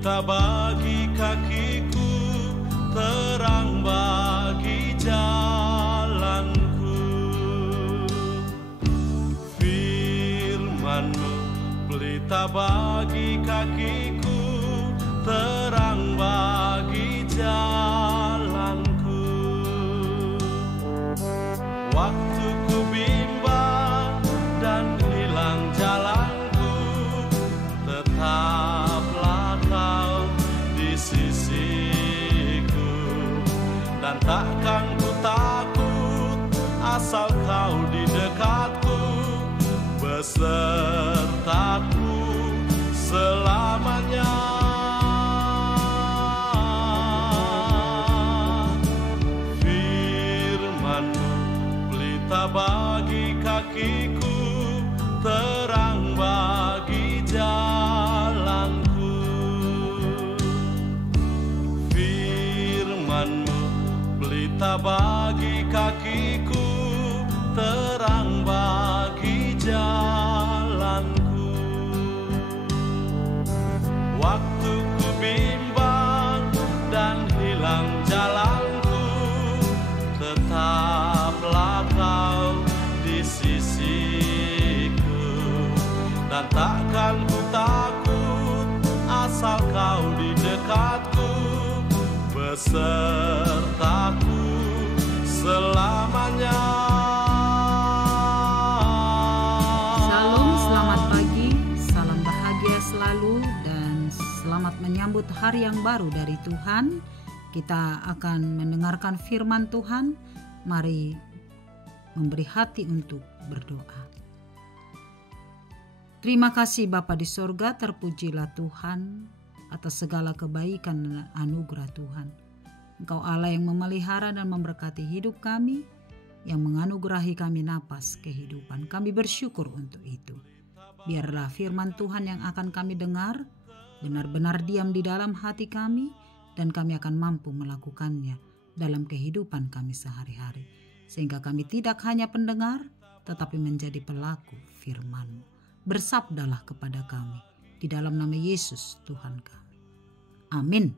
pelita bagi kakiku, terang bagi jalanku. Firman-Mu pelita bagi kakiku, terang bagi jalanku. Waktu ku bimbang dan hilang jalanku, tetaplah Kau di sisiku. Dan takkan ku takut asal Kau di dekatku, besertaku selamanya. Firman-Mu pelita bagi kakiku, terang bagi jalanku. Firman-Mu pelita bagi kakiku, terang bagi jalanku. Waktu ku bimbang dan hilang jalanku, tetaplah Kau di sisiku. Dan takkan ku takut asal Kau di dekatku, besertaku selamanya. Shalom, selamat pagi, salam bahagia selalu, dan selamat menyambut hari yang baru dari Tuhan. Kita akan mendengarkan firman Tuhan. Mari memberi hati untuk berdoa. Terima kasih Bapa di sorga, terpujilah Tuhan atas segala kebaikan dan anugerah Tuhan. Engkau Allah yang memelihara dan memberkati hidup kami, yang menganugerahi kami napas kehidupan. Kami bersyukur untuk itu. Biarlah firman Tuhan yang akan kami dengar benar-benar diam di dalam hati kami, dan kami akan mampu melakukannya dalam kehidupan kami sehari-hari. Sehingga kami tidak hanya pendengar, tetapi menjadi pelaku firman-Mu. Bersabdalah kepada kami, di dalam nama Yesus Tuhan kami. Amin.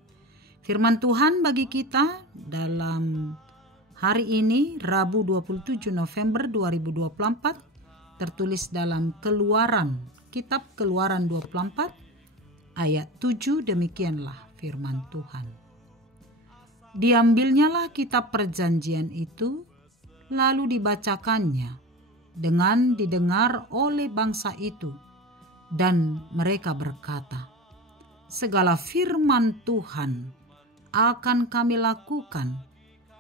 Firman Tuhan bagi kita dalam hari ini, Rabu 27 November 2024, tertulis dalam Kitab Keluaran 24, ayat 7, demikianlah firman Tuhan. Diambilnyalah kitab perjanjian itu, lalu dibacakannya dengan didengar oleh bangsa itu, dan mereka berkata, segala firman Tuhan akan kami lakukan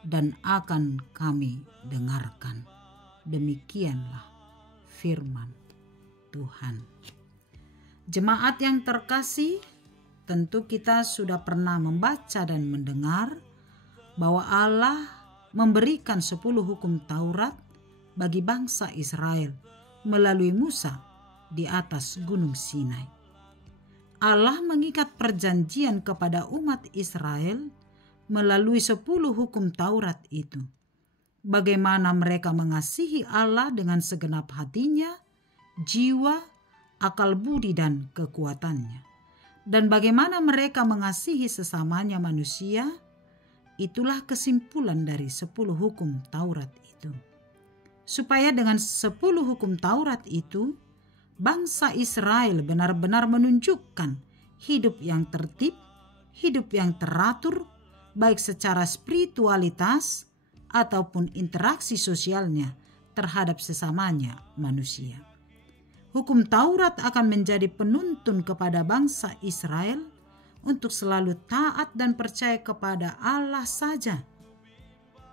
dan akan kami dengarkan. Demikianlah firman Tuhan. Jemaat yang terkasih, tentu kita sudah pernah membaca dan mendengar bahwa Allah memberikan 10 hukum Taurat bagi bangsa Israel melalui Musa di atas Gunung Sinai. Allah mengikat perjanjian kepada umat Israel melalui 10 hukum Taurat itu. Bagaimana mereka mengasihi Allah dengan segenap hatinya, jiwa, akal budi dan kekuatannya. Dan bagaimana mereka mengasihi sesamanya manusia, itulah kesimpulan dari 10 hukum Taurat itu. Supaya dengan 10 hukum Taurat itu, bangsa Israel benar-benar menunjukkan hidup yang tertib, hidup yang teratur, baik secara spiritualitas ataupun interaksi sosialnya terhadap sesamanya manusia. Hukum Taurat akan menjadi penuntun kepada bangsa Israel untuk selalu taat dan percaya kepada Allah saja,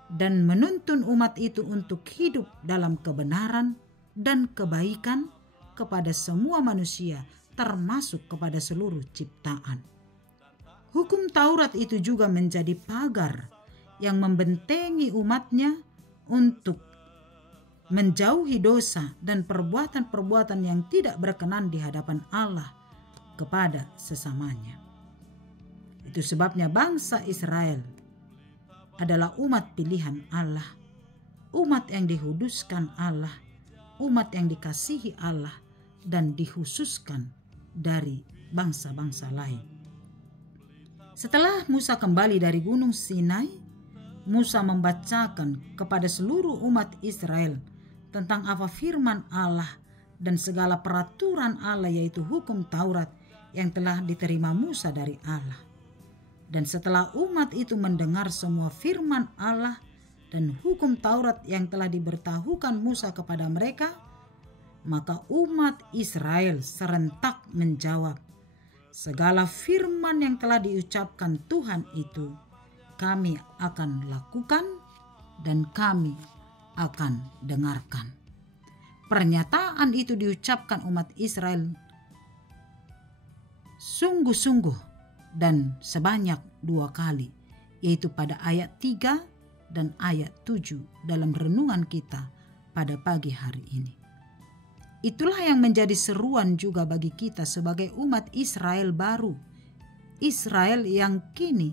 dan menuntun umat itu untuk hidup dalam kebenaran dan kebaikan kepada semua manusia, termasuk kepada seluruh ciptaan. Hukum Taurat itu juga menjadi pagar yang membentengi umatnya untuk menjauhi dosa dan perbuatan-perbuatan yang tidak berkenan di hadapan Allah kepada sesamanya. Itu sebabnya bangsa Israel adalah umat pilihan Allah, umat yang dikuduskan Allah, umat yang dikasihi Allah dan dikhususkan dari bangsa-bangsa lain. Setelah Musa kembali dari Gunung Sinai, Musa membacakan kepada seluruh umat Israel tentang apa firman Allah dan segala peraturan Allah, yaitu hukum Taurat yang telah diterima Musa dari Allah. Dan setelah umat itu mendengar semua firman Allah dan hukum Taurat yang telah diberitahukan Musa kepada mereka, maka umat Israel serentak menjawab, segala firman yang telah diucapkan Tuhan itu kami akan lakukan dan kami akan dengarkan. Pernyataan itu diucapkan umat Israel sungguh-sungguh dan sebanyak 2 kali, yaitu pada ayat 3 dan ayat 7 dalam renungan kita pada pagi hari ini. Itulah yang menjadi seruan juga bagi kita sebagai umat Israel baru, Israel yang kini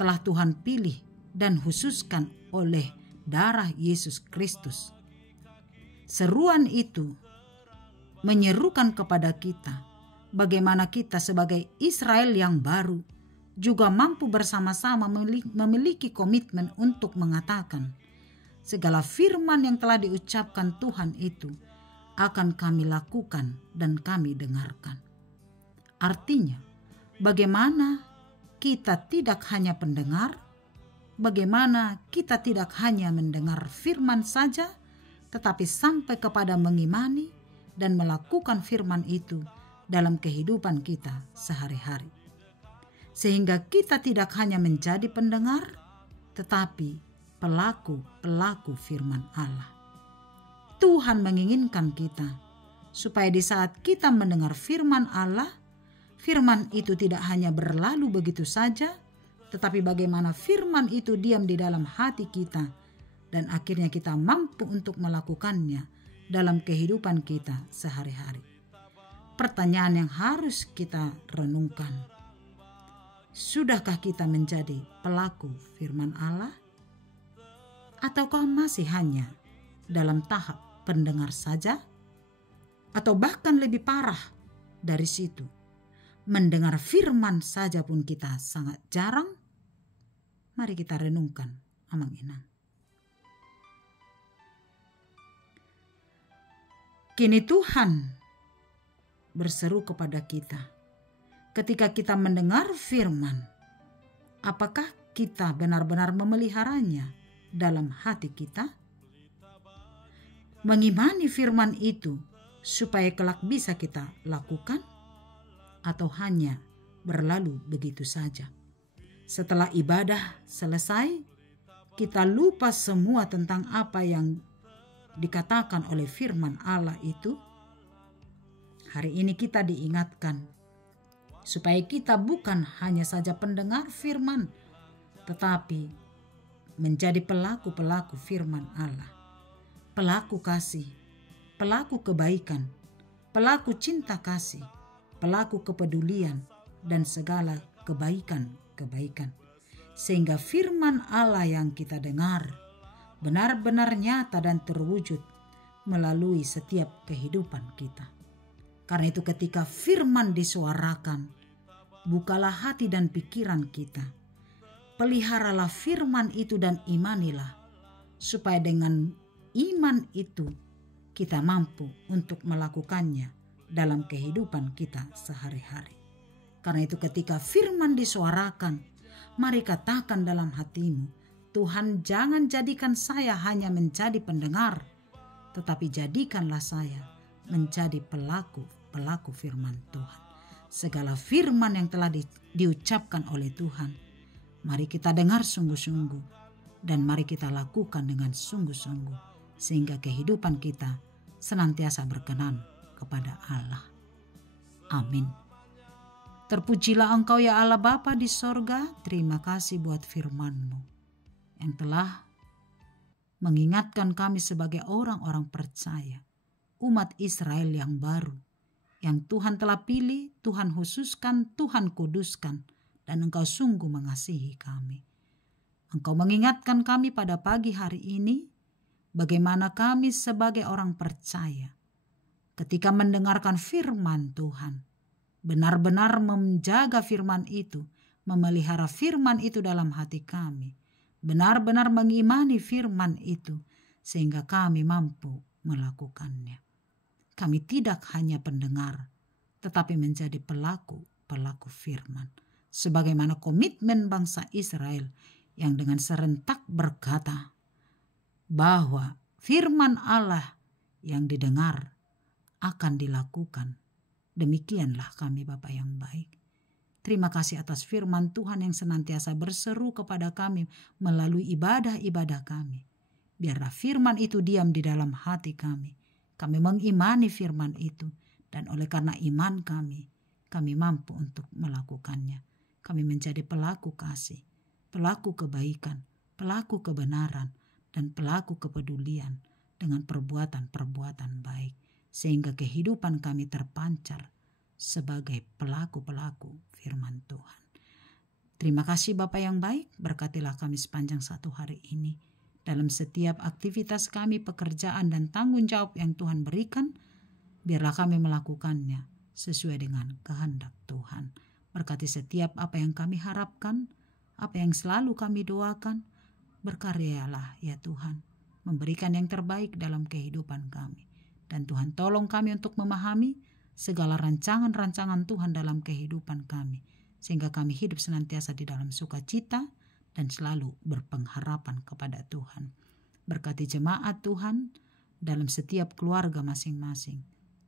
telah Tuhan pilih dan khususkan oleh darah Yesus Kristus. Seruan itu menyerukan kepada kita bagaimana kita sebagai Israel yang baru juga mampu bersama-sama memiliki komitmen untuk mengatakan segala firman yang telah diucapkan Tuhan itu akan kami lakukan dan kami dengarkan. Artinya, bagaimana kita tidak hanya pendengar, bagaimana kita tidak hanya mendengar firman saja, tetapi sampai kepada mengimani dan melakukan firman itu dalam kehidupan kita sehari-hari. Sehingga kita tidak hanya menjadi pendengar, tetapi pelaku firman Allah. Tuhan menginginkan kita supaya di saat kita mendengar firman Allah, firman itu tidak hanya berlalu begitu saja, tetapi bagaimana firman itu diam di dalam hati kita dan akhirnya kita mampu untuk melakukannya dalam kehidupan kita sehari-hari. Pertanyaan yang harus kita renungkan, sudahkah kita menjadi pelaku firman Allah? Ataukah masih hanya dalam tahap pendengar saja? Atau bahkan lebih parah dari situ, mendengar firman saja pun kita sangat jarang? Mari kita renungkan amang-inang. Kini Tuhan berseru kepada kita. Ketika kita mendengar firman, apakah kita benar-benar memeliharanya dalam hati kita? Mengimani firman itu supaya kelak bisa kita lakukan? Atau hanya berlalu begitu saja? Setelah ibadah selesai, kita lupa semua tentang apa yang dikatakan oleh firman Allah itu. Hari ini kita diingatkan supaya kita bukan hanya saja pendengar firman, tetapi menjadi pelaku-pelaku firman Allah. Pelaku kasih, pelaku kebaikan, pelaku cinta kasih, pelaku kepedulian, dan segala kebaikan-kebaikan. Sehingga firman Allah yang kita dengar benar-benar nyata dan terwujud melalui setiap kehidupan kita. Karena itu ketika firman disuarakan, bukalah hati dan pikiran kita. Peliharalah firman itu dan imanilah, supaya dengan iman itu kita mampu untuk melakukannya dalam kehidupan kita sehari-hari. Karena itu ketika firman disuarakan, mari katakan dalam hatimu, Tuhan, jangan jadikan saya hanya menjadi pendengar, tetapi jadikanlah saya menjadi pelaku firman Tuhan. Segala firman yang telah diucapkan oleh Tuhan, mari kita dengar sungguh-sungguh dan mari kita lakukan dengan sungguh-sungguh, sehingga kehidupan kita senantiasa berkenan kepada Allah. Amin. Terpujilah Engkau ya Allah Bapa di sorga. Terima kasih buat firman-Mu yang telah mengingatkan kami sebagai orang-orang percaya, umat Israel yang baru, yang Tuhan telah pilih, Tuhan khususkan, Tuhan kuduskan, dan Engkau sungguh mengasihi kami. Engkau mengingatkan kami pada pagi hari ini, bagaimana kami sebagai orang percaya, ketika mendengarkan firman Tuhan, benar-benar menjaga firman itu, memelihara firman itu dalam hati kami, benar-benar mengimani firman itu sehingga kami mampu melakukannya. Kami tidak hanya pendengar, tetapi menjadi pelaku firman. Sebagaimana komitmen bangsa Israel yang dengan serentak berkata bahwa firman Allah yang didengar akan dilakukan. Demikianlah kami Bapa yang baik. Terima kasih atas firman Tuhan yang senantiasa berseru kepada kami melalui ibadah-ibadah kami. Biarlah firman itu diam di dalam hati kami. Kami mengimani firman itu, dan oleh karena iman kami mampu untuk melakukannya. Kami menjadi pelaku kasih, pelaku kebaikan, pelaku kebenaran, dan pelaku kepedulian dengan perbuatan-perbuatan baik. Sehingga kehidupan kami terpancar sebagai pelaku-pelaku firman Tuhan. Terima kasih Bapa yang baik, berkatilah kami sepanjang satu hari ini. Dalam setiap aktivitas kami, pekerjaan dan tanggung jawab yang Tuhan berikan, biarlah kami melakukannya sesuai dengan kehendak Tuhan. Berkati setiap apa yang kami harapkan, apa yang selalu kami doakan, berkaryalah ya Tuhan, memberikan yang terbaik dalam kehidupan kami. Dan Tuhan tolong kami untuk memahami segala rancangan-rancangan Tuhan dalam kehidupan kami, sehingga kami hidup senantiasa di dalam sukacita dan selalu berpengharapan kepada Tuhan. Berkati jemaat Tuhan dalam setiap keluarga masing-masing.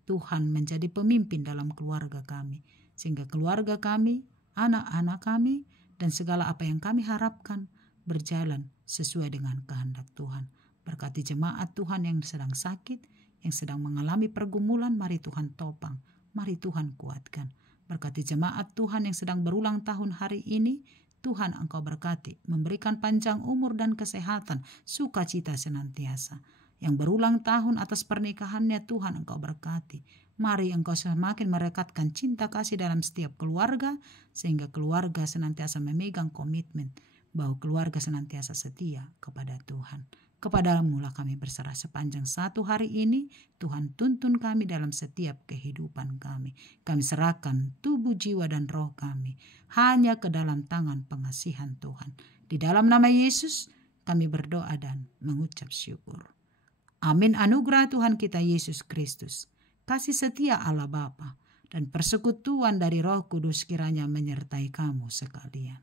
Tuhan menjadi pemimpin dalam keluarga kami, sehingga keluarga kami, anak-anak kami, dan segala apa yang kami harapkan berjalan sesuai dengan kehendak Tuhan. Berkati jemaat Tuhan yang sedang sakit, yang sedang mengalami pergumulan, mari Tuhan topang, mari Tuhan kuatkan. Berkati jemaat Tuhan yang sedang berulang tahun hari ini, Tuhan Engkau berkati, memberikan panjang umur dan kesehatan, sukacita senantiasa. Yang berulang tahun atas pernikahannya, Tuhan Engkau berkati. Mari Engkau semakin merekatkan cinta kasih dalam setiap keluarga, sehingga keluarga senantiasa memegang komitmen bahwa keluarga senantiasa setia kepada Tuhan. Kepadamu lah kami berserah sepanjang satu hari ini. Tuhan tuntun kami dalam setiap kehidupan kami. Kami serahkan tubuh, jiwa, dan roh kami hanya ke dalam tangan pengasihan Tuhan. Di dalam nama Yesus kami berdoa dan mengucap syukur. Amin. Anugerah Tuhan kita Yesus Kristus, kasih setia Allah Bapa, dan persekutuan dari Roh Kudus kiranya menyertai kamu sekalian.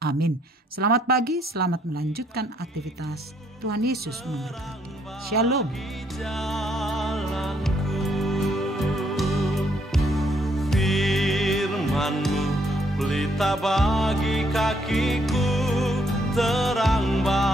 Amin. Selamat pagi, selamat melanjutkan aktivitas. Tuhan Yesus memberkati. Shalom. Firman-Mu pelita bagi kakiku, terang bagi